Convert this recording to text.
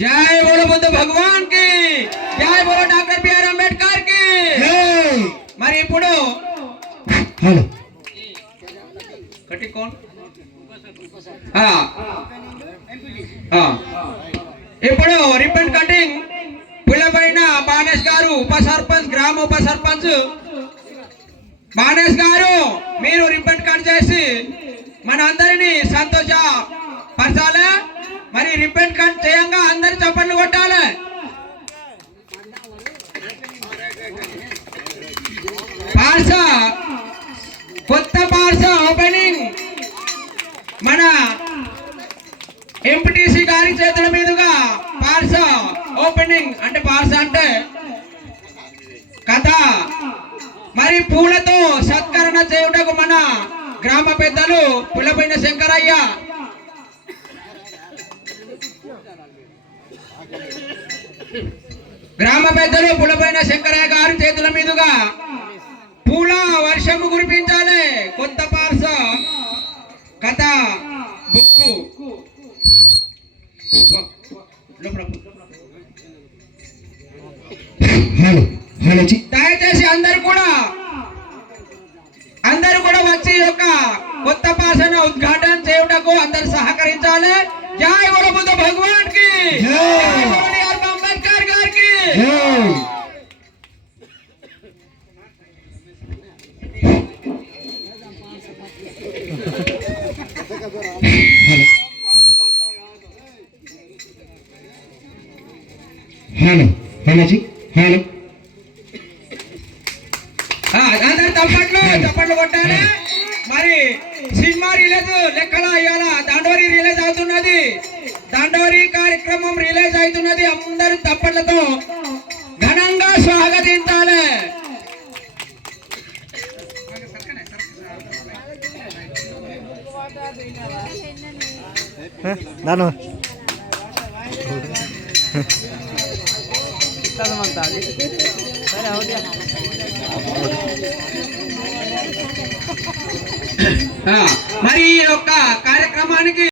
जय बोलो बुद्ध भगवान की जय बोलो डॉक्टर बी.आर. अंबेडकर की మరి ఇప్పుడు హలో కటి कौन ఇప్పుడు రిబ్బన్ కటింగ్ పుల్లపైన బానేష్ గారు ఉప సర్పంచ్ గ్రామ ఉప సర్పంచ్ బానేష్ గారు మీరు రిబ్బన్ కట్ చేసి మనందరినీ సంతోష పరచాలి మరి రిబ్బన్ కట్ చేయంగా అందరు చప్పట్లు కొట్టాలి పార్స కొత్త పార్స ఓపెనింగ్ మన ఎంపీటీసీ గారి చేతుల మీదుగా పార్స ఓపెనింగ్ అంటే పార్స అంటే కథ మరి పూలతో సత్కరణ చేయుటకు మన గ్రామ పెద్దలు పుల్లపైన శంకరయ్య గ్రామ పెద్దలు పుల్లపైన శంకరయ్య గారి చేతుల మీదుగా పూల వర్షము కురిపించాలి కొత్త పార్స కథ బుక్కు దయచేసి అందరు కూడా వచ్చి యొక్క కొత్త పాసన ఉద్ఘాటన చేయుటకు అందరు సహకరించాలి జై బోలో బుద్ధ భగవాన్ కి జై బోలో బి.ఆర్. అంబేద్కర్ గారికి హలో హలో జీ హలో అందరు చప్పట్లు కొట్టాలి మరి సినిమా రిలీజ్ లెక్కల ఇవాళ దండోరి రిలీజ్ అవుతున్నది దండోరి కార్యక్రమం రిలీజ్ అవుతున్నది అందరు చప్పట్లతో ఘనంగా స్వాగతించాలి దాను మరి ఈ యొక్క కార్యక్రమానికి